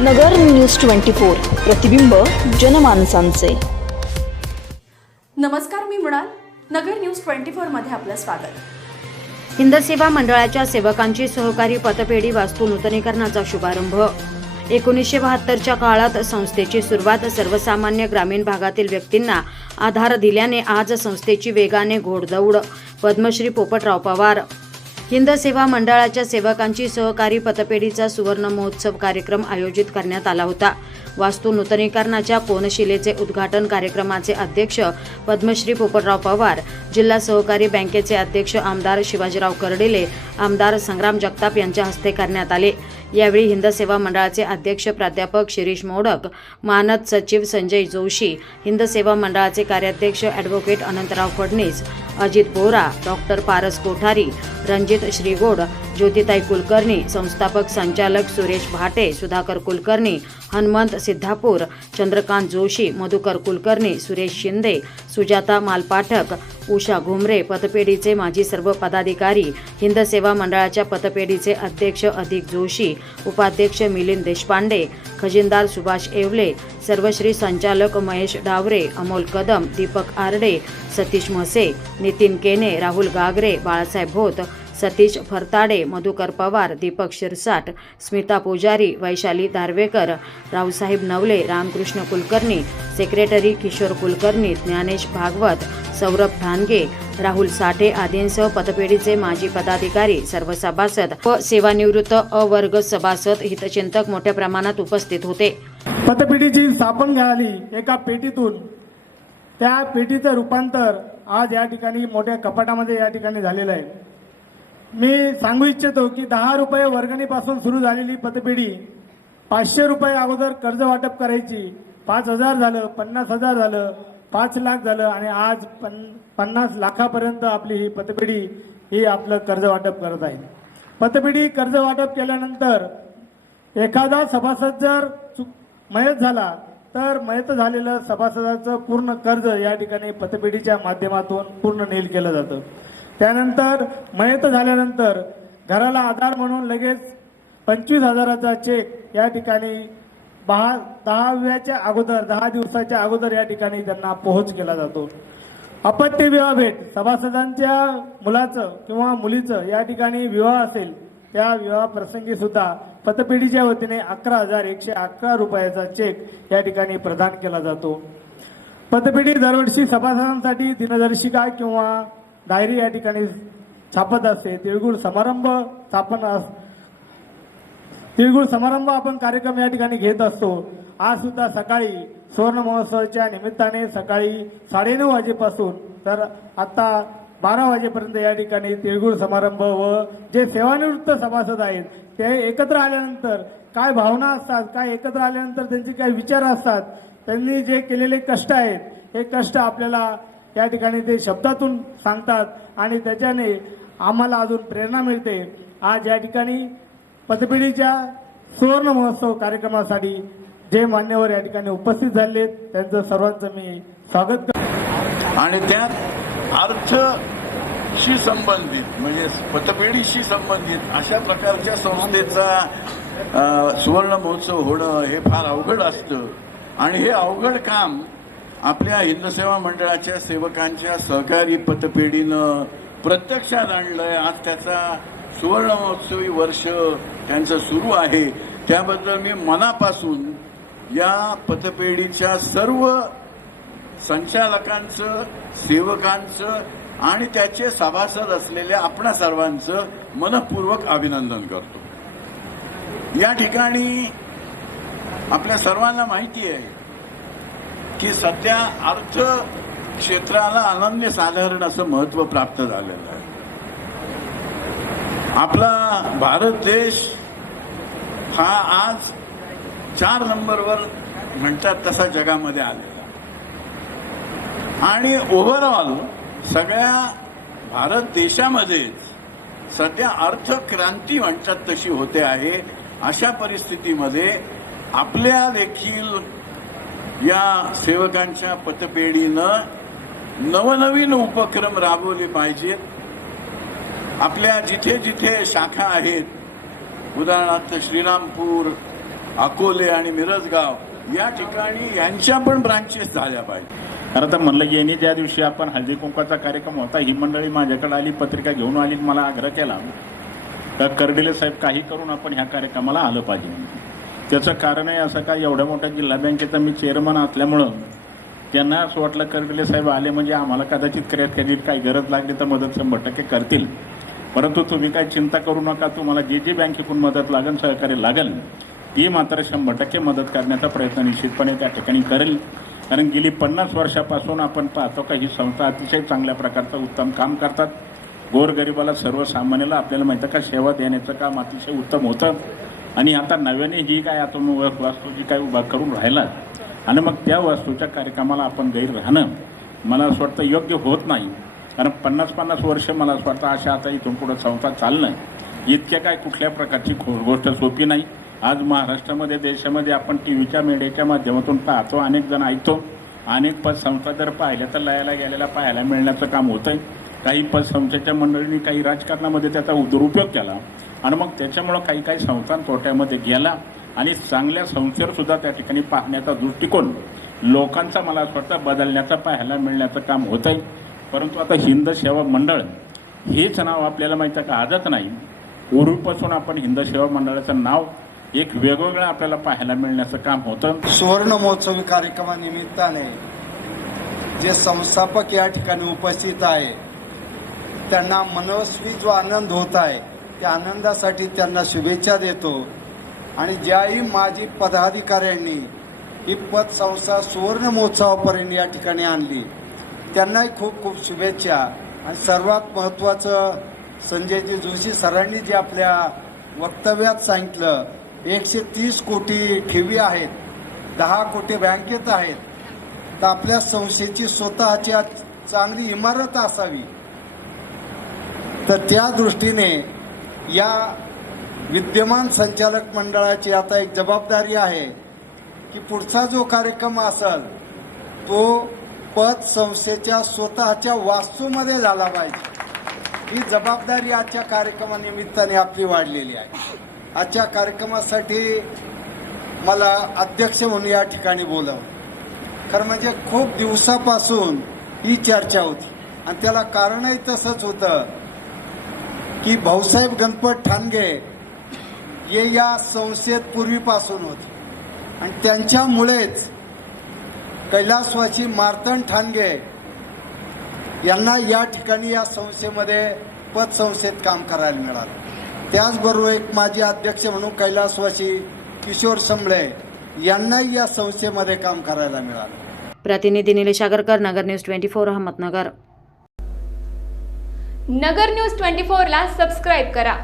नगर news twenty four प्रतिबिंब जनमानसांचे. नमस्कार मी मृणाल. नगर न्यूज ट्वेंटी फोरमध्ये आपलं स्वागत. हिंदसेवा मंडळाच्या सेवकांची सहकारी पतपेढी वास्तू नूतनीकरणाचा शुभारंभ. एकोणीसशे बहात्तरच्या काळात संस्थेची सुरुवात सर्वसामान्य ग्रामीण भागातील व्यक्तींना आधार दिल्याने आज संस्थेची वेगाने घोडदौड. पद्मश्री पोपटराव पवार हिंद सेवा मंडळाच्या सेवकांची सहकारी पतपेढीचा सुवर्ण महोत्सव कार्यक्रम आयोजित करण्यात आला होता. वास्तू नूतनीकरणाच्या कोनशिलेचे उद्घाटन कार्यक्रमाचे अध्यक्ष पद्मश्री पोपटराव पवार जिल्हा सहकारी बँकेचे अध्यक्ष आमदार शिवाजीराव कर्डिले आमदार संग्राम जगताप यांच्या हस्ते करण्यात आले. यावेळी हिंद सेवा मंडळाचे अध्यक्ष प्राध्यापक शिरीष मोडक मानद सचिव संजय जोशी हिंद सेवा मंडळाचे कार्याध्यक्ष ॲडव्होकेट अनंतराव फडणीस अजित बोरा डॉक्टर पारस कोठारी रणजित श्रीगोड ज्योतिताई कुलकर्णी संस्थापक संचालक सुरेश भाटे सुधाकर कुलकर्णी हनुमंत सिद्धापूर चंद्रकांत जोशी मधुकर कुलकर्णी सुरेश शिंदे सुजाता मालपाठक उषा घुमरे पतपेढीचे माजी सर्व पदाधिकारी हिंद सेवा मंडळाच्या पतपेढीचे अध्यक्ष अधिक जोशी उपाध्यक्ष मिलिंद देशपांडे खजिनदार सुभाष येवले सर्वश्री संचालक महेश डावरे अमोल कदम दीपक आरडे सतीश म्हसे नितीन केने राहुल गागरे बाळासाहेब भोत सतीश फरताडे मधुकर पवार दीपक शिरसाट स्मिता पुजारी वैशाली दार्वेकर रावसाहेब नवले रामकृष्ण कुलकर्णी सेक्रेटरी किशोर कुलकर्णी ज्ञानेश भागवत सौरभ धानगे राहुल साठे आदींसह पतपेढीचे माजी पदाधिकारी सर्व सभासद व सेवानिवृत्त अवर्ग सभासद हितचिंतक मोठ्या प्रमाणात उपस्थित होते. पतपेढीची स्थापन झाली एका पेटीतून त्या पेटीचं रूपांतर आज या ठिकाणी मोठ्या कपाटामध्ये या ठिकाणी झालेलं आहे. मी सांगू इच्छितो की दहा रुपये वर्गणीपासून सुरू झालेली पतपेढी पाचशे रुपये अगोदर कर्ज वाटप करायची पाच हजार झालं पन्नास हजार झालं पाच लाख झालं आणि आज पन पन्नास लाखापर्यंत आपली ही पतपेढी ही आपलं कर्ज वाटप करत आहे. पतपेढी कर्ज वाटप केल्यानंतर एखादा सभासद जर चुक मयत झाला तर मयत झालेलं सभासदाचं पूर्ण कर्ज या ठिकाणी पतपेढीच्या माध्यमातून पूर्ण नील केलं जातं. त्यानंतर मयत झाल्यानंतर घराला आधार म्हणून लगेच पंचवीस हजाराचा चेक या ठिकाणी दहा दहाव्याच्या अगोदर दहा दिवसाच्या अगोदर या ठिकाणी त्यांना पोहोच केला जातो. अपत्य विवाह भेट सभासदांच्या मुलाचं किंवा मुलीचं या ठिकाणी विवाह असेल त्या विवाह प्रसंगी सुद्धा पतपेढीच्या वतीने अकरा हजार एकशे अकरा रुपयाचा चेक या ठिकाणी प्रदान केला जातो. पतपेढी दरवर्षी सभासदांसाठी दिनदर्शिका किंवा डायरी या ठिकाणी छापत असते. तिळगुळ समारंभ स्थापन अस- तिळगुळ समारंभ आपण कार्यक्रम या ठिकाणी घेत असतो. आज सुद्धा सकाळी सुवर्ण महोत्सवाच्या निमित्ताने सकाळी साडेनऊ वाजेपासून तर आता बारा वाजेपर्यंत या ठिकाणी तिळगुळ समारंभ व जे सेवानिवृत्त सभासद आहेत ते एकत्र आल्यानंतर काय भावना असतात काय एकत्र आल्यानंतर त्यांचे काय विचार असतात त्यांनी जे केलेले कष्ट आहेत हे कष्ट आपल्याला या ठिकाणी ते शब्दातून सांगतात आणि त्याच्याने आम्हाला अजून प्रेरणा मिळते. आज या ठिकाणी पतपिढीच्या सुवर्ण महोत्सव कार्यक्रमासाठी जे मान्यवर या ठिकाणी उपस्थित झाले त्यांचं सर्वांचं मी स्वागत करतो. आणि त्यात अर्थशी संबंधित म्हणजे पतपेढीशी संबंधित अशा प्रकारच्या संस्थेचा सुवर्ण महोत्सव होणं हे फार अवघड असतं. आणि हे अवघड काम आपल्या हिंदसेवा मंडळाच्या सेवकांच्या सहकारी पतपेढीनं प्रत्यक्षात आणलंय. आज त्याचा सुवर्ण महोत्सवी वर्ष त्यांचं सुरू आहे. त्याबद्दल मी मनापासून या पतपेढीच्या सर्व संचालकांचं सेवकांचं आणि त्याचे सभासद असलेल्या आपणा सर्वांचं मनपूर्वक अभिनंदन करतो. या ठिकाणी आपल्या सर्वांना माहिती आहे की सध्या अर्थ क्षेत्राला अनन्य साधारण असं महत्त्व प्राप्त झालेलं आहे. आपला भारत देश हा आज चार नंबरवर म्हणतात तसा जगामध्ये आलेला. आणि ओव्हरऑल सगळ्या भारत देशामध्येच सध्या अर्थक्रांती म्हणतात तशी होते आहे अशा परिस्थितीमध्ये आपल्या देखील या सेवकांच्या पतपेढीनं नवनवीन उपक्रम राबवले पाहिजेत. आपल्या जिथे जिथे शाखा आहेत उदाहरणार्थ श्रीरामपूर अकोले आणि मिरजगाव या ठिकाणी यांच्या पण ब्रांचेस झाल्या पाहिजे. खरं तर म्हणलं यांनी ज्या दिवशी आपण हळदी कुंकाचा कार्यक्रम होता ही मंडळी माझ्याकडे आली पत्रिका घेऊन आली मला आग्रह केला. तर कर्डिले साहेब काही करून आपण ह्या कार्यक्रमाला आलं पाहिजे. त्याचं कारण आहे असं काय एवढ्या मोठ्या जिल्हा बँकेचा मी चेअरमन असल्यामुळं त्यांना असं वाटलं कर्डिले साहेब आले म्हणजे आम्हाला कदाचित क्रियात कधी काही गरज लागली तर मदत शंभर टक्के करतील. परंतु तुम्ही काही चिंता करू नका तुम्हाला जे जे बँकेकडून मदत लागेल सहकार्य लागेल ती मात्र शंभर टक्के मदत करण्याचा प्रयत्न निश्चितपणे त्या ठिकाणी करेल. कारण गेली पन्नास वर्षापासून आपण पाहतो का ही संस्था अतिशय चांगल्या प्रकारचं उत्तम काम करतात. गोरगरिबाला सर्वसामान्याला आपल्याला माहिती आहे का सेवा देण्याचं काम अतिशय उत्तम होतं. आणि आता नव्याने जी काय आता वास्तू जी काय उभा करून राहिला आणि मग त्या वास्तूच्या कार्यक्रमाला आपण गैर राहणं मला असं वाटतं योग्य होत नाही. कारण पन्नास पन्नास वर्ष मला असं वाटतं अशा आता इथून पुढे संस्था चालणं इतक्या काय कुठल्या प्रकारची गोष्ट सोपी नाही. आज महाराष्ट्रामध्ये देशामध्ये आपण टी व्हीच्या मीडियाच्या माध्यमातून पाहतो अनेक जण ऐकतो. अनेक पतसंस्था जर पाहिल्या तर लयाला गेलेला पाहायला मिळण्याचं काम होतंय. काही पतसंस्थेच्या मंडळींनी काही राजकारणामध्ये त्याचा दुरुपयोग केला आणि मग त्याच्यामुळं काही काही संस्था तोट्यामध्ये गेला आणि चांगल्या संस्थेवर सुद्धा त्या ठिकाणी पाहण्याचा दृष्टिकोन लोकांचा मला असं वाटतं बदलण्याचा पाहायला मिळण्याचं काम होतंय. परंतु आता हिंद सेवा मंडळ हेच नाव आपल्याला माहीत आहे का? आजच नाही. पूर्वीपासून आपण हिंद सेवा मंडळाचं नाव एक वेगवेगळं आपल्याला पाहायला मिळण्याचं काम होतं. सुवर्ण महोत्सवी कार्यक्रमानिमित्ताने जे संस्थापक या ठिकाणी उपस्थित आहे त्यांना मनस्वी जो आनंद होत आहे त्या आनंदासाठी त्यांना शुभेच्छा देतो. आणि ज्याही माजी पदाधिकाऱ्यांनी ही पतसंस्था सुवर्ण महोत्सवापर्यंत या ठिकाणी आणली त्यांनाही खूप खूप शुभेच्छा. आणि सर्वात महत्त्वाचं संजयजी जोशी सरांनी जे आपल्या वक्तव्यात सांगितलं एकशे तीस कोटी ठेवी आहेत दहा कोटी बँकेत आहेत तर आपल्या संस्थेची स्वतःची आज चांगली इमारत असावी. तर त्या दृष्टीने या विद्यमान संचालक मंडळाची आता एक जबाबदारी आहे की पुढचा जो कार्यक्रम असेल तो पतसंस्थेच्या स्वतःच्या वास्तूमध्ये झाला पाहिजे. ही जबाबदारी आजच्या कार्यक्रमानिमित्ताने आपली वाढलेली आहे. आजच्या कार्यक्रमासाठी मला अध्यक्ष म्हणून या ठिकाणी बोलावं. खरं म्हणजे खूप दिवसापासून ही चर्चा होती. आणि त्याला कारणही तसंच होतं की भाऊसाहेब गणपत ठाणगे हे या संस्थेत पूर्वीपासून होते. आणि त्यांच्यामुळेच कैलासवासी मार्तंड ठाणगे यांना या ठिकाणी या संस्थेमध्ये पतसंस्थेत काम करायला मिळालं. त्याचबरोबर एक माजी अध्यक्ष म्हणून कैलासवासी किशोर संबळे यांनाही या संस्थेमध्ये काम करायला मिळालं. प्रतिनिधी Nilesh Agarkar Nagar news twenty four Ahmednagar. Nagar news twenty फोरला सबस्क्राईब करा.